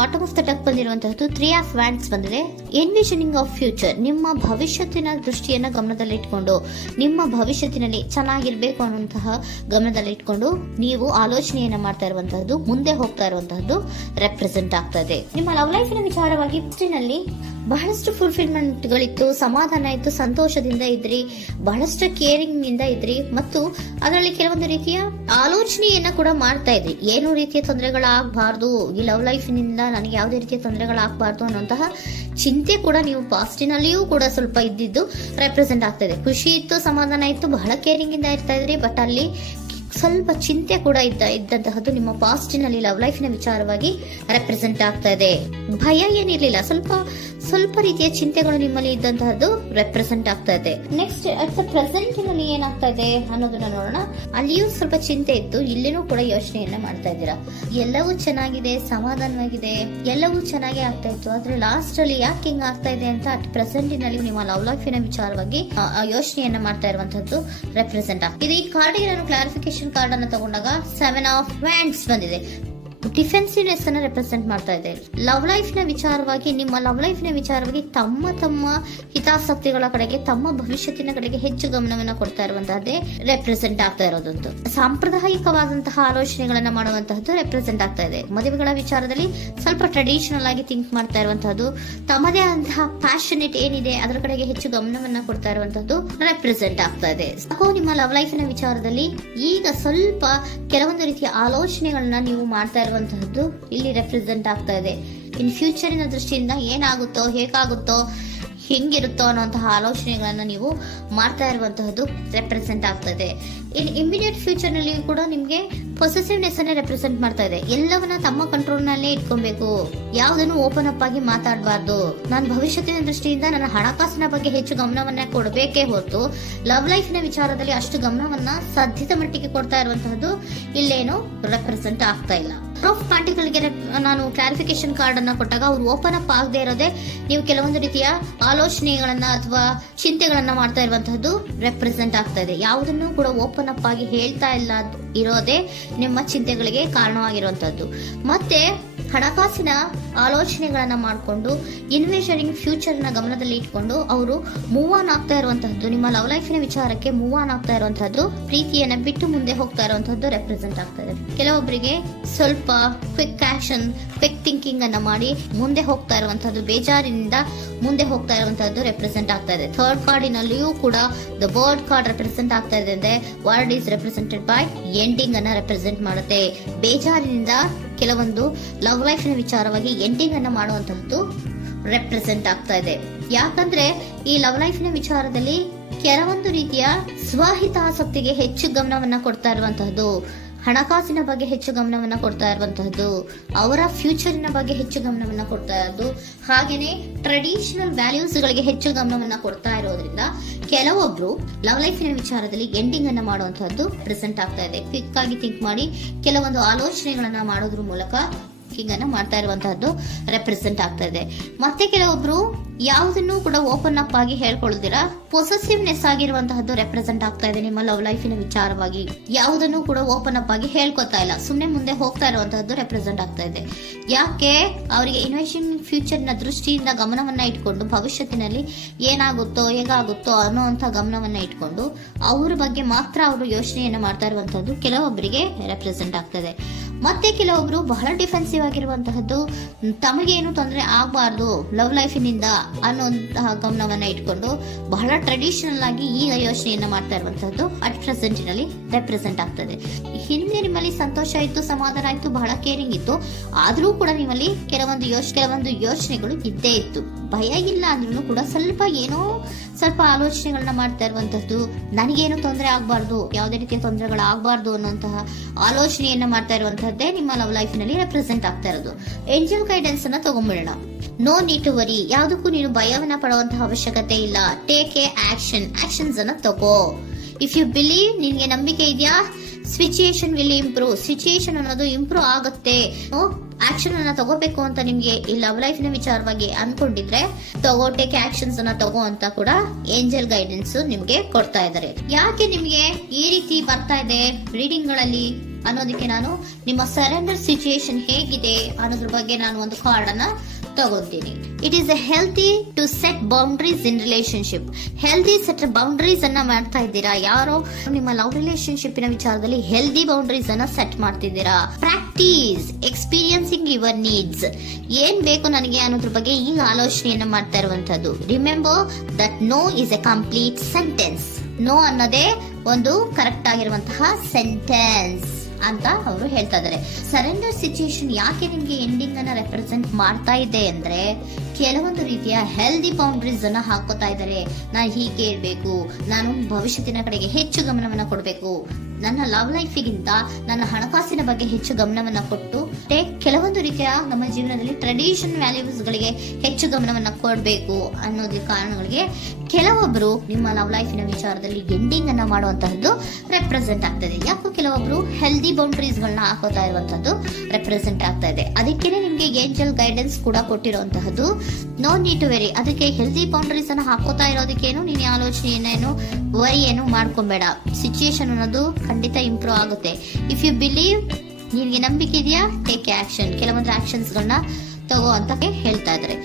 Bottom of the ಟಕ್ ಬಂದಿರುವಂತಹದ್ದು 3 of wands ಬಂದಿದೆ. ಎನ್ವಿಷನಿಂಗ್ of future, ನಿಮ್ಮ ಭವಿಷ್ಯತ್ತಿನ ದೃಷ್ಟಿಯನ್ನ ಗಮನದಲ್ಲಿಟ್ಕೊಂಡು, ನಿಮ್ಮ ಭವಿಷ್ಯತ್ತಿನಲ್ಲಿ ಚೆನ್ನಾಗಿರ್ಬೇಕು ಅನ್ನುವಂತಹ ಗಮನದಲ್ಲಿಟ್ಕೊಂಡು ನೀವು ಆಲೋಚನೆಯನ್ನ ಮಾಡ್ತಾ ಇರುವಂತಹದ್ದು, ಮುಂದೆ ಹೋಗ್ತಾ ಇರುವಂತಹದ್ದು ರೆಪ್ರೆಸೆಂಟ್ ಆಗ್ತಾ ಇದೆ. ನಿಮ್ಮ ಲವ್ ಲೈಫಿನ ವಿಚಾರವಾಗಿ ನಲ್ಲಿ ಬಹಳಷ್ಟು ಫುಲ್ಫಿಲ್ಮೆಂಟ್ ಗಳಿತ್ತು, ಸಮಾಧಾನ ಇತ್ತು, ಸಂತೋಷದಿಂದ ಇದ್ರಿ, ಬಹಳಷ್ಟು ಕೇರಿಂಗ್ ನಿಂದ ಇದ್ರಿ ಮತ್ತು ಅದರಲ್ಲಿ ಕೆಲವೊಂದು ರೀತಿಯ ಆಲೋಚನೆಯನ್ನ ಕೂಡ ಮಾಡ್ತಾ ಇದ್ರಿ. ಏನು ರೀತಿಯ ತೊಂದರೆಗಳಾಗಬಾರ್ದು, ಈ ಲವ್ ಲೈಫಿನಿಂದ ನನಗೆ ಯಾವುದೇ ರೀತಿಯ ತೊಂದರೆಗಳಾಗಬಾರ್ದು ಅನ್ನೋಂತಹ ಚಿಂತೆ ಕೂಡ ನೀವು ಪಾಸ್ಟಿನಲ್ಲಿಯೂ ಕೂಡ ಸ್ವಲ್ಪ ಇದ್ದಿದ್ದು ರೆಪ್ರೆಸೆಂಟ್ ಆಗ್ತಾ ಇದೆ. ಖುಷಿ ಇತ್ತು, ಸಮಾಧಾನ ಇತ್ತು, ಬಹಳ ಕೇರಿಂಗ್ ಇಂದ ಇರ್ತಾ ಇದ್ರಿ, ಬಟ್ ಅಲ್ಲಿ ಸ್ವಲ್ಪ ಚಿಂತೆ ಕೂಡ ಇದ್ದಂತಹದ್ದು ನಿಮ್ಮ ಪಾಸ್ಟಿನಲ್ಲಿ ಲವ್ ಲೈಫಿನ ವಿಚಾರವಾಗಿ ರೆಪ್ರೆಸೆಂಟ್ ಆಗ್ತಾ ಇದೆ. ಭಯ ಏನಿರ್ಲಿಲ್ಲ, ಸ್ವಲ್ಪ ರೀತಿಯ ಚಿಂತೆಗಳು ನಿಮ್ಮಲ್ಲಿ ಇದ್ದಂತಹದ್ದು ರೆಪ್ರೆಸೆಂಟ್ ಆಗ್ತಾ ಇದೆ. ನೆಕ್ಸ್ಟ್ ಅಟ್ ದ ಪ್ರೆಸೆಂಟ್ ನಲ್ಲಿ ಏನಾಗ್ತಾ ಇದೆ ಅನ್ನೋದನ್ನ ನೋಡೋಣ. ಅಲ್ಲಿಯೂ ಸ್ವಲ್ಪ ಚಿಂತೆ ಇತ್ತು, ಇಲ್ಲಿನೂ ಕೂಡ ಯೋಚನೆಯನ್ನ ಮಾಡ್ತಾ ಇದ್ದೀರಾ. ಎಲ್ಲವೂ ಚೆನ್ನಾಗಿದೆ, ಸಮಾಧಾನವಾಗಿದೆ, ಎಲ್ಲವೂ ಚೆನ್ನಾಗಿ ಆಗ್ತಾ ಇತ್ತು, ಆದ್ರೆ ಲಾಸ್ಟ್ ಅಲ್ಲಿ ಯಾಕೆ ಹಿಂಗ್ ಆಗ್ತಾ ಇದೆ ಅಂತ ಅಟ್ ಪ್ರೆಸೆಂಟ್ ನಲ್ಲಿ ನಿಮ್ಮ ಲವ್ ಲೈಫಿನ ವಿಚಾರವಾಗಿ ಯೋಚನೆಯನ್ನ ಮಾಡ್ತಾ ಇರುವಂತದ್ದು ರೆಪ್ರೆಸೆಂಟ್ ಆಗ್ತಿದೆ. ಈ ಕಾರ್ಡ್ ನಾನು ಕ್ಲಾರಿಫಿಕೇಶನ್ ಕಾರ್ಡ್ ಅನ್ನು ತಗೊಂಡಾಗ 7 ಆಫ್ ವ್ಯಾಂಡ್ಸ್ ಬಂದಿದೆ. ಡಿಫೆನ್ಸಿವ್ನೆಸ್ ಅನ್ನ ರೆಪ್ರೆಸೆಂಟ್ ಮಾಡ್ತಾ ಇದೆ. ಲವ್ ಲೈಫ್ ನ ವಿಚಾರವಾಗಿ, ನಿಮ್ಮ ಲವ್ ಲೈಫ್ ನ ವಿಚಾರವಾಗಿ ತಮ್ಮ ಹಿತಾಸಕ್ತಿಗಳ ಕಡೆಗೆ, ತಮ್ಮ ಭವಿಷ್ಯತ್ತಿನ ಕಡೆಗೆ ಹೆಚ್ಚು ಗಮನವನ್ನ ಕೊಡ್ತಾ ಇರುವಂತಹದ್ದೇ ರೆಪ್ರೆಸೆಂಟ್ ಆಗ್ತಾ ಇರೋದಂತೂ. ಸಾಂಪ್ರದಾಯಿಕವಾದಂತಹ ಆಲೋಚನೆಗಳನ್ನ ಮಾಡುವಂತಹದ್ದು ರೆಪ್ರೆಸೆಂಟ್ ಆಗ್ತಾ ಇದೆ. ಮದುವೆಗಳ ವಿಚಾರದಲ್ಲಿ ಸ್ವಲ್ಪ ಟ್ರೆಡಿಷನಲ್ ಆಗಿ ಥಿಂಕ್ ಮಾಡ್ತಾ ಇರುವಂತಹದ್ದು, ತಮ್ಮದೇ ಆದಂತಹ ಪ್ಯಾಷನೇಟ್ ಏನಿದೆ ಅದರ ಕಡೆಗೆ ಹೆಚ್ಚು ಗಮನವನ್ನ ಕೊಡ್ತಾ ಇರುವಂತಹದ್ದು ರೆಪ್ರೆಸೆಂಟ್ ಆಗ್ತಾ ಇದೆ. ನಿಮ್ಮ ಲವ್ ಲೈಫ್ ನ ವಿಚಾರದಲ್ಲಿ ಈಗ ಸ್ವಲ್ಪ ಕೆಲವೊಂದು ರೀತಿಯ ಆಲೋಚನೆಗಳನ್ನ ನೀವು ಮಾಡ್ತಾ ಇರುವಂತಹದ್ದು ಇಲ್ಲಿ ರೆಪ್ರೆಸೆಂಟ್ ಆಗ್ತಾ ಇದೆ. ಇನ್ ಫ್ಯೂಚರಿನ ದೃಷ್ಟಿಯಿಂದ ಏನಾಗುತ್ತೋ, ಹೇಗಾಗುತ್ತೋ, ಹೆಂಗಿರುತ್ತೋ ಅನ್ನುವಂತಹ ಆಲೋಚನೆಗಳನ್ನ ನೀವು ಮಾಡ್ತಾ ಇರುವಂತಹದ್ದು ರೆಪ್ರೆಸೆಂಟ್ ಆಗ್ತದೆ. ಇನ್ ಇಮಿಡಿಯೇಟ್ ಫ್ಯೂಚರ್ ನಲ್ಲಿ ಕೂಡ ನಿಮ್ಗೆ ಪೊಸೆಸಿವ್ನೆಸ್ ಅನ್ನೇ ರೆಪ್ರೆಸೆಂಟ್ ಮಾಡ್ತಾ ಇದೆ. ಎಲ್ಲವನ್ನ ತಮ್ಮ ಕಂಟ್ರೋಲ್ ನಲ್ಲೇ ಇಟ್ಕೊಬೇಕು, ಯಾವುದನ್ನು ಓಪನ್ ಅಪ್ ಆಗಿ ಮಾತಾಡಬಾರ್ದು. ನಾನು ಭವಿಷ್ಯತ್ತಿನ ದೃಷ್ಟಿಯಿಂದ ನನ್ನ ಹಣಕಾಸಿನ ಬಗ್ಗೆ ಹೆಚ್ಚು ಗಮನವನ್ನ ಕೊಡಬೇಕೇ ಹೊರತು ಲವ್ ಲೈಫ್ ನ ವಿಚಾರದಲ್ಲಿ ಅಷ್ಟು ಗಮನವನ್ನ ಸದ್ಯದ ಮಟ್ಟಿಗೆ ಕೊಡ್ತಾ ಇರುವಂತಹದ್ದು ಇಲ್ಲೇನು ರೆಪ್ರೆಸೆಂಟ್ ಆಗ್ತಾ ಇಲ್ಲ. ಆಫ್ ಪಾರ್ಟಿಗಳಿಗೆ ನಾನು ಕ್ಲಾರಿಫಿಕೇಶನ್ ಕಾರ್ಡ್ ಅನ್ನ ಕೊಟ್ಟಾಗ ಅವ್ರು ಓಪನ್ ಅಪ್ ಆಗದೆ ಇರೋದೇ ನೀವು ಕೆಲವೊಂದು ರೀತಿಯ ಆಲೋಚನೆಗಳನ್ನ ಅಥವಾ ಚಿಂತೆಗಳನ್ನ ಮಾಡ್ತಾ ಇರುವಂತಹದ್ದು ರೆಪ್ರೆಸೆಂಟ್ ಆಗ್ತಾ ಇದೆ. ಯಾವುದನ್ನು ಕೂಡ ಓಪನ್ ಅಪ್ ಆಗಿ ಹೇಳ್ತಾ ಇಲ್ಲ ಇರೋದೇ ನಿಮ್ಮ ಚಿಂತೆಗಳಿಗೆ ಕಾರಣವಾಗಿರುವಂತಹದ್ದು. ಮತ್ತೆ ಹಣಕಾಸಿನ ಆಲೋಚನೆಗಳನ್ನ ಮಾಡಿಕೊಂಡು ಇನ್ವೆಸ್ಟರಿಂಗ್ ಫ್ಯೂಚರ್ ನ ಗಮನದಲ್ಲಿ ಇಟ್ಕೊಂಡು ಅವರು ಮೂವ್ ಆನ್ ಆಗ್ತಾ ಇರುವಂತಹದ್ದು, ನಿಮ್ಮ ಲವ್ ಲೈಫಿನ ವಿಚಾರಕ್ಕೆ ಮೂವ್ ಆನ್ ಆಗ್ತಾ ಇರುವಂತಹದ್ದು, ಪ್ರೀತಿಯನ್ನ ಬಿಟ್ಟು ಮುಂದೆ ಹೋಗ್ತಾ ಇರುವಂತಹದ್ದು ರೆಪ್ರೆಸೆಂಟ್ ಆಗ್ತಾ ಇದೆ. ಕೆಲವೊಬ್ಬರಿಗೆ ಸ್ವಲ್ಪ ಕ್ವಿಕ್ ಆಕ್ಷನ್, ಕ್ವಿಕ್ ಥಿಂಕಿಂಗ್ ಅನ್ನ ಮಾಡಿ ಮುಂದೆ ಹೋಗ್ತಾ ಇರುವಂತಹದ್ದು, ಬೇಜಾರಿನಿಂದ ಮುಂದೆ ಹೋಗ್ತಾ ಇರುವಂತಹದ್ದು ರೆಪ್ರೆಸೆಂಟ್ ಆಗ್ತಾ ಇದೆ. ಥರ್ಡ್ ಕಾರ್ಡಿನಲ್ಲಿಯೂ ಕೂಡ ದ ವರ್ಡ್ ಕಾರ್ಡ್ ರೆಪ್ರೆಸೆಂಟ್ ಆಗ್ತಾ ಇದೆ. ಅಂದ್ರೆ word is represented by ending ಅನ್ನ ರೆಪ್ರೆಸೆಂಟ್ ಮಾಡುತ್ತೆ. ಬೇಜಾರಿನಿಂದ ಕೆಲವೊಂದು ಲವ್ ಲೈಫ್ ನ ವಿಚಾರವಾಗಿ ಎಂಡಿಂಗ್ ಅನ್ನ ಮಾಡುವಂತಹದ್ದು ರೆಪ್ರೆಸೆಂಟ್ ಆಗ್ತಾ ಇದೆ. ಯಾಕಂದ್ರೆ ಈ ಲವ್ ಲೈಫ್ ನ ವಿಚಾರದಲ್ಲಿ ಕೆಲವೊಂದು ರೀತಿಯ ಸ್ವಹಿತಾಸಕ್ತಿಗೆ ಹೆಚ್ಚು ಗಮನವನ್ನ ಕೊಡ್ತಾ ಇರುವಂತಹದ್ದು, ಹಣಕಾಸಿನ ಬಗ್ಗೆ ಹೆಚ್ಚು ಗಮನವನ್ನ ಕೊಡ್ತಾ ಇರುವಂತಹದ್ದು, ಅವರ ಫ್ಯೂಚರಿನ ಬಗ್ಗೆ ಹೆಚ್ಚು ಗಮನವನ್ನ ಕೊಡ್ತಾ ಇರೋದು, ಹಾಗೇನೆ ಟ್ರೆಡಿಷನಲ್ ವ್ಯಾಲ್ಯೂಸ್ ಗಳಿಗೆ ಹೆಚ್ಚು ಗಮನವನ್ನ ಕೊಡ್ತಾ ಇರೋದ್ರಿಂದ ಕೆಲವೊಬ್ರು ಲವ್ ಲೈಫಿನ ವಿಚಾರದಲ್ಲಿ ಎಂಡಿಂಗ್ ಅನ್ನ ಮಾಡುವಂತಹದ್ದು ಪ್ರೆಸೆಂಟ್ ಆಗ್ತಾ ಇದೆ. ಕ್ವಿಕ್ ಆಗಿ ಥಿಂಕ್ ಮಾಡಿ ಕೆಲವೊಂದು ಆಲೋಚನೆಗಳನ್ನ ಮಾಡೋದ್ರ ಮೂಲಕ ಅನ್ನ ಮಾಡ್ತಾ ಇರುವಂತಹದ್ದು ರೆಪ್ರೆಸೆಂಟ್ ಆಗ್ತಾ ಇದೆ. ಮತ್ತೆ ಕೆಲವೊಬ್ರು ಯಾವುದನ್ನು ಕೂಡ ಓಪನ್ ಅಪ್ ಆಗಿ ಹೇಳ್ಕೊಳ್ಳುದಿರಾ ಪೊಸೆಸಿವ್ನೆಸ್ ಆಗಿರುವಂತಹದ್ದು ರೆಪ್ರೆಸೆಂಟ್ ಆಗ್ತಾ ಇದೆ. ನಿಮ್ಮ ಲವ್ ಲೈಫಿನ ವಿಚಾರವಾಗಿ ಯಾವುದನ್ನು ಕೂಡ ಓಪನ್ ಅಪ್ ಆಗಿ ಹೇಳ್ಕೊತಾ ಇಲ್ಲ, ಸುಮ್ನೆ ಮುಂದೆ ಹೋಗ್ತಾ ಇರುವಂತಹದ್ದು ರೆಪ್ರೆಸೆಂಟ್ ಆಗ್ತಾ ಇದೆ. ಯಾಕೆ ಅವರಿಗೆ ಇನ್ವೆಸ್ಟಿಂಗ್ ಫ್ಯೂಚರ್ ನ ದೃಷ್ಟಿಯಿಂದ ಗಮನವನ್ನ ಇಟ್ಕೊಂಡು ಭವಿಷ್ಯತ್ತಿನಲ್ಲಿ ಏನಾಗುತ್ತೋ, ಹೇಗಾಗುತ್ತೋ ಅನ್ನೋಂಥ ಗಮನವನ್ನ ಇಟ್ಕೊಂಡು ಅವ್ರ ಬಗ್ಗೆ ಮಾತ್ರ ಅವರು ಯೋಚನೆಯನ್ನ ಮಾಡ್ತಾ ಇರುವಂತಹದ್ದು ಕೆಲವೊಬ್ಬರಿಗೆ ರೆಪ್ರೆಸೆಂಟ್ ಆಗ್ತದೆ. ಮತ್ತೆ ಕೆಲವೊಬ್ರು ಬಹಳ ಡಿಫೆನ್ಸಿವ್ ಆಗಿರುವಂತಹದ್ದು, ತಮಗೇನು ತೊಂದರೆ ಆಗಬಾರ್ದು ಲವ್ ಲೈಫಿನಿಂದ ಅನ್ನುವಂತಹ ಗಮನವನ್ನ ಇಟ್ಕೊಂಡು ಬಹಳ ಟ್ರೆಡಿಷನಲ್ ಆಗಿ ಈಗ ಯೋಚನೆಯನ್ನ ಮಾಡ್ತಾ ಇರುವಂತಹದ್ದು ಅಟ್ ಪ್ರೆಸೆಂಟ್ ನಲ್ಲಿ ರೆಪ್ರೆಸೆಂಟ್ ಆಗ್ತದೆ. ಹಿಂದೆ ನಿಮ್ಮಲ್ಲಿ ಸಂತೋಷ ಇತ್ತು, ಸಮಾಧಾನ ಇತ್ತು, ಬಹಳ ಕೇರಿಂಗ್ ಇತ್ತು, ಆದ್ರೂ ಕೂಡ ನಿಮ್ಮಲ್ಲಿ ಕೆಲವೊಂದು ಯೋಚನೆಗಳು ಇದ್ದೇ ಇತ್ತು. ಭಯ ಇಲ್ಲ ಅಂದ್ರೂ ಕೂಡ ಸ್ವಲ್ಪ ಆಲೋಚನೆಗಳನ್ನ ಮಾಡ್ತಾ ಇರುವಂತಹದ್ದು, ನನಗೇನು ತೊಂದರೆ ಆಗಬಾರ್ದು, ಯಾವುದೇ ರೀತಿಯ ತೊಂದರೆಗಳು ಆಗಬಾರ್ದು ಅನ್ನುವಂತಹ ಆಲೋಚನೆಯನ್ನ ಮಾಡ್ತಾ ಇರುವಂತಹದ್ದೇ ನಿಮ್ಮ ಲವ್ ಲೈಫ್ ನಲ್ಲಿ ರೆಪ್ರೆಸೆಂಟ್ ಆಗ್ತಾ ಇರೋದು. ಏಂಜಲ್ ಗೈಡೆನ್ಸ್ ಅನ್ನ ತಗೊಂಡ್ಬಿಡೋಣ. ನೋ ನೀಡ್ ಟು ವರಿ, ಯಾವುದಕ್ಕೂ ನೀನು ಭಯವನ್ನ ಪಡುವಂತಹ ಅವಶ್ಯಕತೆ ಇಲ್ಲ. ಟೇಕ್ ಎ ಆಕ್ಷನ್ಸ್ ಅನ್ನ ತಗೋ. ಇಫ್ ಯು ಬಿಲೀವ್, ನಿನ್ಗೆ ನಂಬಿಕೆ ಇದೆಯಾ, ಸಿಚುಯೇಷನ್ ವಿಲ್ ಇಂಪ್ರೂವ್, ಸಿಚುಯೇಷನ್ ಅನ್ನೋದು ಇಂಪ್ರೂವ್ ಆಗುತ್ತೆ. ಆಕ್ಷನ್ ಅನ್ನ ತಗೋಬೇಕು ಅಂತ ನಿಮ್ಗೆ ಈ ಲವ್ ಲೈಫ್ ನ ವಿಚಾರವಾಗಿ ಅನ್ಕೊಂಡಿದ್ರೆ ಟೇಕ್ ಆಕ್ಷನ್ಸ್ ಅನ್ನ ತಗೋ ಅಂತ ಕೂಡ ಏಂಜಲ್ ಗೈಡೆನ್ಸ್ ನಿಮ್ಗೆ ಕೊಡ್ತಾ ಇದ್ದಾರೆ. ಯಾಕೆ ನಿಮ್ಗೆ ಈ ರೀತಿ ಬರ್ತಾ ಇದೆ ರೀಡಿಂಗ್ ಗಳಲ್ಲಿ ಅನ್ನೋದಕ್ಕೆ ನಾನು ನಿಮ್ಮ ಸರೆಂಡರ್ ಸಿಚುಯೇಷನ್ ಹೇಗಿದೆ ಅನ್ನೋದ್ರ ಬಗ್ಗೆ ನಾನು ಒಂದು ಕಾರ್ಡ್ ಅನ್ನ ತಗೊಂತೀನಿ. It is a healthy to set boundaries in relationship. Healthy set boundaries ಅನ್ನ ಮಾಡ್ತಾ ಇದ್ದೀರಾ? ಯಾರೋ ನಿಮ್ಮ ಲವ್ ರಿಲೇಶನ್ಶಿಪ್ ನ ವಿಚಾರದಲ್ಲಿ ಹೆಲ್ದಿ ಬೌಂಡ್ರೀಸ್ ಅನ್ನ ಸೆಟ್ ಮಾಡ್ತಿದ್ದೀರಾ? Practice experiencing your needs. ಏನ್ ಬೇಕು ನನಗೆ ಅನ್ನೋದ್ರ ಬಗ್ಗೆ ಈಗ ಆಲೋಚನೆಯನ್ನ ಮಾಡ್ತಾ ಇರುವಂತದ್ದು. Remember that no is a complete sentence. No ಅನ್ನೋದೇ ಒಂದು ಕರೆಕ್ಟ್ ಆಗಿರುವಂತಹ ಸೆಂಟೆನ್ಸ್ ಅಂತ ಅವರು ಹೇಳ್ತಾ ಇದ್ದಾರೆ. ಸರೆಂಡರ್ ಸಿಚುಯೇಷನ್ ಯಾಕೆ ನಿಮ್ಗೆ ಎಂಡಿಂಗ್ ಅನ್ನ ರೆಪ್ರೆಸೆಂಟ್ ಮಾಡ್ತಾ ಇದೆ ಅಂದ್ರೆ, ಕೆಲವೊಂದು ರೀತಿಯ ಹೆಲ್ದಿ ಬೌಂಡ್ರೀಸ್ ಅನ್ನ ಹಾಕೋತಾ ಇದ್ದಾರೆ. ನಾನು ಹೀಗೆ ಇರ್ಬೇಕು, ನಾನು ಭವಿಷ್ಯತ್ತಿನ ಕಡೆಗೆ ಹೆಚ್ಚು ಗಮನವನ್ನ ಕೊಡಬೇಕು, ನನ್ನ ಲವ್ ಲೈಫಿಗಿಂತ ನನ್ನ ಹಣಕಾಸಿನ ಬಗ್ಗೆ ಹೆಚ್ಚು ಗಮನವನ್ನ ಕೊಟ್ಟು ಕೆಲವೊಂದು ರೀತಿಯ ನಮ್ಮ ಜೀವನದಲ್ಲಿ ಟ್ರೆಡಿಷನ್ ವ್ಯಾಲ್ಯೂಸ್ ಗಳಿಗೆ ಹೆಚ್ಚು ಗಮನವನ್ನ ಕೊಡಬೇಕು ಅನ್ನೋದ್ರ ಕಾರಣಗಳಿಗೆ ಕೆಲವೊಬ್ರು ನಿಮ್ಮ ಲವ್ ಲೈಫಿನ ವಿಚಾರದಲ್ಲಿ ಎಂಡಿಂಗ್ ಅನ್ನ ಮಾಡುವಂತಹದ್ದು ರೆಪ್ರೆಸೆಂಟ್ ಆಗ್ತದೆ. ಯಾಕೋ ಕೆಲವೊಬ್ರು ಹೆಲ್ದಿ ಬೌಂಡ್ರೀಸ್ ಗಳನ್ನ ಹಾಕೋತಾ ಇರುವಂತದ್ದು ರೆಪ್ರೆಸೆಂಟ್ ಆಗ್ತಾ ಇದೆ. ಅದಕ್ಕೇನೆ ನಿಮ್ಗೆ ಏಂಜಲ್ ಗೈಡೆನ್ಸ್ ಕೂಡ ಕೊಟ್ಟಿರುವಂತಹದ್ದು. No need to worry. ಅದಕ್ಕೆ ಹೆಲ್ದಿ ಬೌಂಡ್ರೀಸ್ ಅನ್ನ ಹಾಕೋತಾ ಇರೋದಕ್ಕೇನು ನೀನು ಆಲೋಚನೆಯನ್ನೇನು ವರಿ ಏನು ಮಾಡ್ಕೊಂಬೇಡ. ಸಿಚುಯೇಷನ್ ಅನ್ನೋದು ಖಂಡಿತ ಇಂಪ್ರೂವ್ ಆಗುತ್ತೆ. ಇಫ್ ಯು ಬಿಲೀವ್, ನಿನ್ಗೆ ನಂಬಿಕೆ ಇದೆಯಾ, ಟೇಕ್ ಆಕ್ಷನ್. ಕೆಲವೊಂದು ಆಕ್ಷನ್ಸ್ ಗಳನ್ನ ತಗೋ ಅಂತ ಹೇಳ್ತಾ ಇದ್ದಾರೆ.